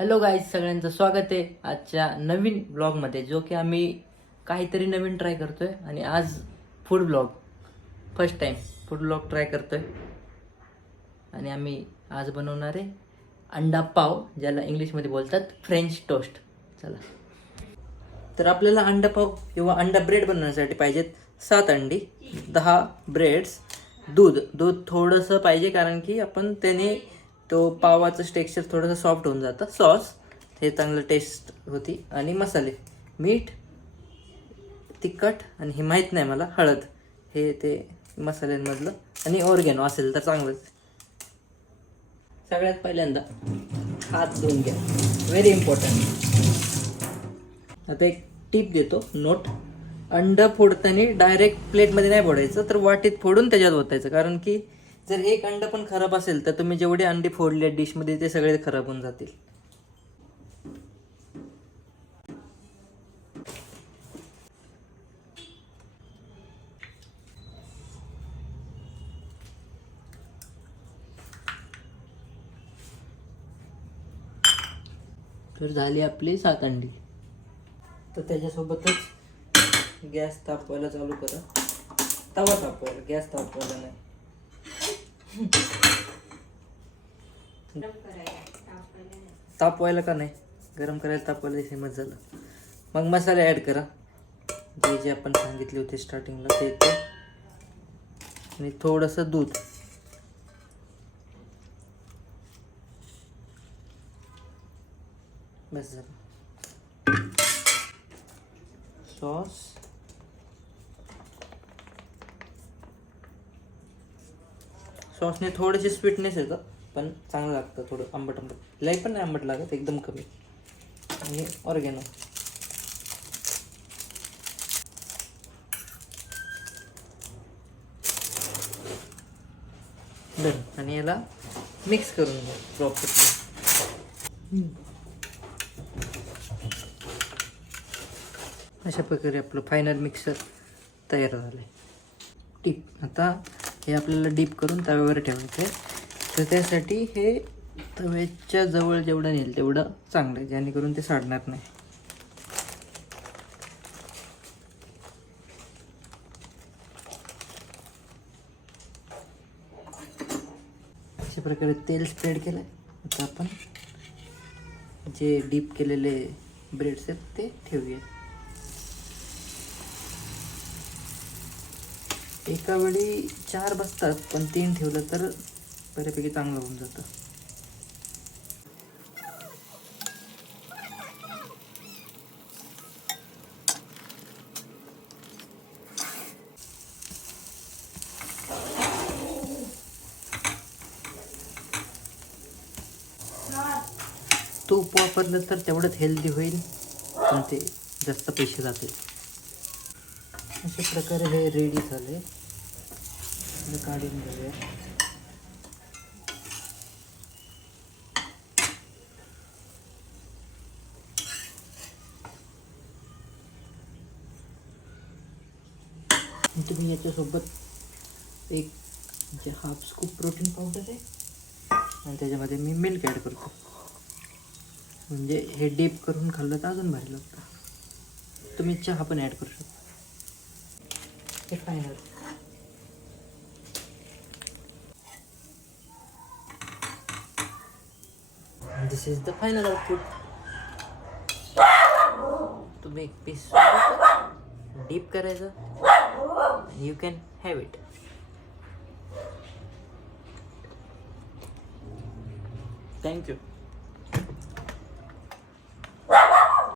Hello guys, सगळ्यांचं स्वागत आहे आजच्या नवीन ब्लॉगमध्ये, जो की आम्ही काहीतरी नवीन ट्राय करतोय. आणि आज food blog, first time food blog try करतोय. आणि आम्ही आज बनवणार आहे अंडा पाव, ज्याला इंग्लिशमध्ये बोलतात फ्रेंच टोस्ट. चला, तर आपल्याला अंडा पाव किंवा अंडा ब्रेड बनवण्यासाठी पाहिजेत 7 अंडी, 10 ब्रेड्स, दूध थोडंसं पाहिजे, कारण की आपण त्याने तो पावाचं टेक्स्चर थोडंसं सॉफ्ट होऊन जातं. सॉस हे चांगलं टेस्ट होती. आणि मसाले, मीठ, तिखट आणि हे माहीत नाही मला, हळद, हे ते मसाल्यांमधलं. आणि ऑर्गॅनो असेल तर चांगलंच. सगळ्यात पहिल्यांदा हात धुवून घ्या, व्हेरी इम्पॉर्टंट. आता एक टिप देतो, नोट. अंडं फोडताना डायरेक्ट प्लेटमध्ये नाही फोडायचं, तर वाटीत फोडून त्याच्यात ओतायचं. कारण की जर एक अंडं पण खराब असेल तर तुम्ही जेवढे अंडे फोडले डिशमध्ये ते सगळे खराब होऊन जातील. तर झाली आपली 7 अंडी. तर त्याच्यासोबतच गॅस तापवायला चालू करा. तवा तापवायला, गॅस तापवायला नाही. तापवायला का नाही, गरम करायला तापवायला फेमस झालं. मग मसाले ॲड करा, जे जे आपण सांगितले होते स्टार्टिंगला ते. आणि थोडंसं दूध, बस झालं. सॉस, सॉसने थोडेसे स्वीटनेस येतं, पण चांगलं लागतं. थोडं आंबट लई पण नाही आंबट लागत, एकदम कमी. आणि ऑर्गॅनो, डन. आणि याला मिक्स करून घ्या प्रॉपरली. अशा प्रकारे आपलं फायनल मिक्सर तयार झालं आहे. टीप, आता हे आपल्याला डीप करून तव्यावर ठेवायचं आहे. तर त्यासाठी हे तव्याच्या जवळ जेवढं नेईल तेवढं चांगलं आहे, जेणेकरून ते साडणार नाही. अशा प्रकारे तेल स्प्रेड केलं आहे. आता आपण जे डीप केलेले ब्रेड्स आहेत ते ठेवूया. एका वेळी 4 बसतात, पण 3 ठेवलं तर बऱ्यापैकी चांगलं होऊन जातं. तूप वापरलं तर तेवढंच हेल्दी होईल, पण ते जास्त पैसे जातील. अशा प्रकारे हे रेडी झाले, काढून घेऊया. तुम्ही याच्यासोबत एक जे हाफ स्कूप प्रोटीन पावडर आहे, आणि त्याच्यामध्ये मी मिल्क ॲड करतो. म्हणजे हे डीप करून खाल्लं तर अजून भारी लागतं. तुम्ही चहा पण ॲड करू शकता. हे final. This is the final output. तुम्ही एक पीस डीप करायचं, you can have it. Thank you.